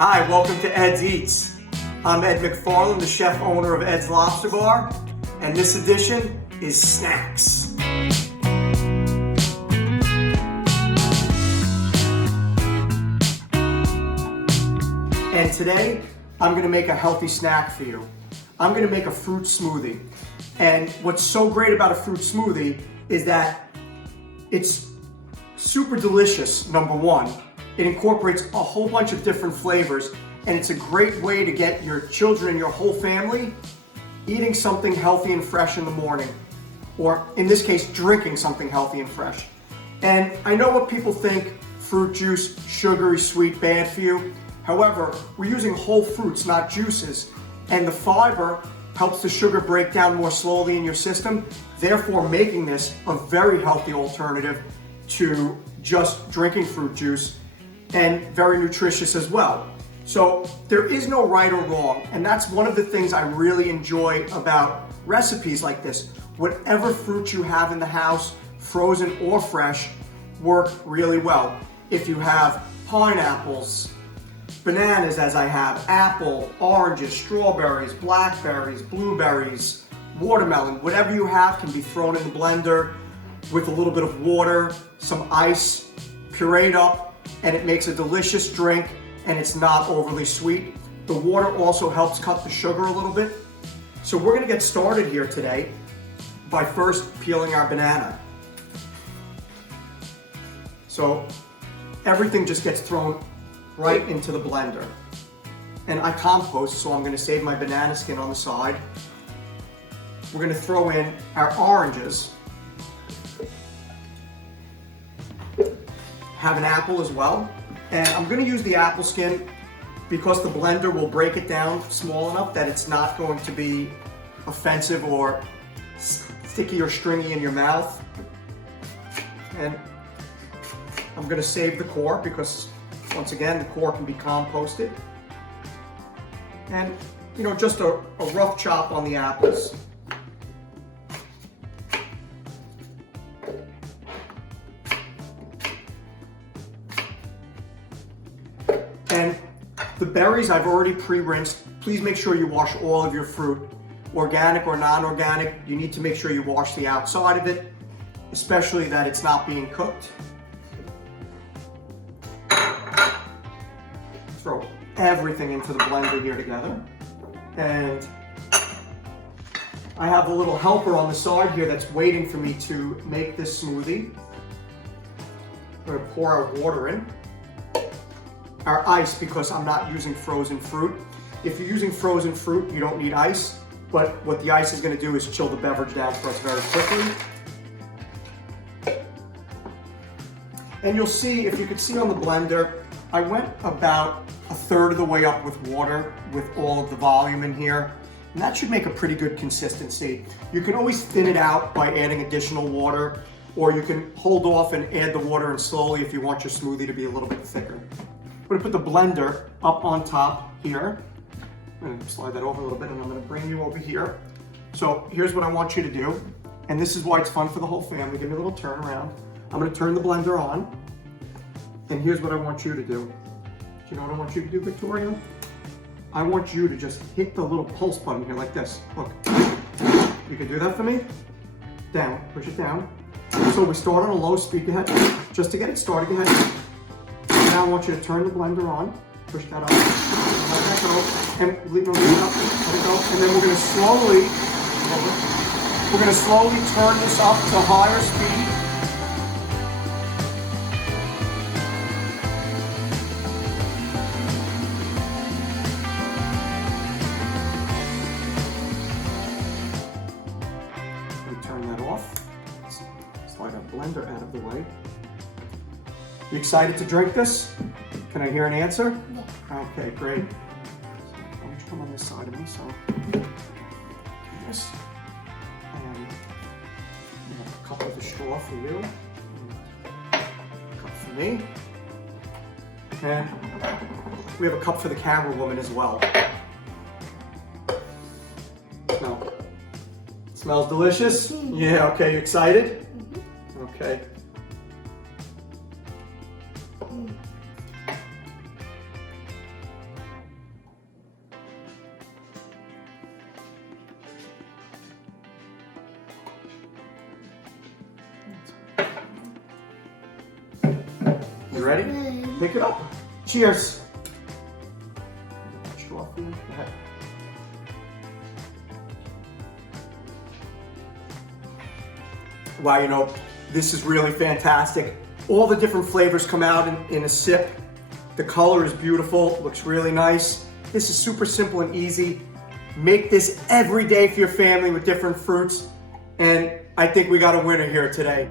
Hi, welcome to Ed's Eats. I'm Ed McFarland, the chef owner of Ed's Lobster Bar, and this edition is snacks. And today, I'm gonna make a healthy snack for you. I'm gonna make a fruit smoothie. And what's so great about a fruit smoothie is that it's super delicious, number one. It incorporates a whole bunch of different flavors, and it's a great way to get your children and your whole family eating something healthy and fresh in the morning. Or in this case, drinking something healthy and fresh. And I know what people think, fruit juice, sugary, sweet, bad for you. However, we're using whole fruits, not juices. And the fiber helps the sugar break down more slowly in your system, therefore making this a very healthy alternative to just drinking fruit juice, and very nutritious as well. So there is no right or wrong, and that's one of the things I really enjoy about recipes like this. Whatever fruit you have in the house, frozen or fresh, work really well. If you have pineapples, bananas as I have, apple, oranges, strawberries, blackberries, blueberries, watermelon, whatever you have can be thrown in the blender with a little bit of water, some ice, pureed up, and it makes a delicious drink, and it's not overly sweet. The water also helps cut the sugar a little bit. So we're gonna get started here today by first peeling our banana. So everything just gets thrown right into the blender. And I compost, so I'm gonna save my banana skin on the side. We're gonna throw in our oranges. Have an apple as well. And I'm gonna use the apple skin because the blender will break it down small enough that it's not going to be offensive or sticky or stringy in your mouth. And I'm gonna save the core because, once again, the core can be composted. And, just a rough chop on the apples. And the berries I've already pre-rinsed. Please make sure you wash all of your fruit. Organic or non-organic, you need to make sure you wash the outside of it, especially that it's not being cooked. Throw everything into the blender here together. And I have a little helper on the side here that's waiting for me to make this smoothie. We're gonna pour our water in. Our ice, because I'm not using frozen fruit. If you're using frozen fruit, you don't need ice, but what the ice is gonna do is chill the beverage down for us very quickly. And you'll see, if you could see on the blender, I went about a third of the way up with water with all of the volume in here, and that should make a pretty good consistency. You can always thin it out by adding additional water, or you can hold off and add the water in slowly if you want your smoothie to be a little bit thicker. I'm gonna put the blender up on top here. I'm gonna slide that over a little bit, and I'm gonna bring you over here. So here's what I want you to do, and this is why it's fun for the whole family. Give me a little turn around. I'm gonna turn the blender on, and here's what I want you to do. Do you know what I want you to do, Victoria? I want you to just hit the little pulse button here like this. Look, you can do that for me? Down, push it down. So we start on a low speed, go ahead. Just to get it started, go ahead. Now I want you to turn the blender on, push that up, let that go, and leave it up, let it go, and then we're gonna slowly turn this up to higher speed. We turn that off, slide our blender out of the way. You excited to drink this? Can I hear an answer? Yeah. Okay, great. So why don't you come on this side of me? So, this. And we have a cup of the straw for you. A cup for me. And we have a cup for the camera woman as well. Smells delicious? Yeah, okay, you excited? Okay. You ready? Pick it up. Cheers. Straw for you. Go ahead. Wow, you know, this is really fantastic. All the different flavors come out in a sip. The color is beautiful, looks really nice. This is super simple and easy. Make this every day for your family with different fruits. And I think we got a winner here today.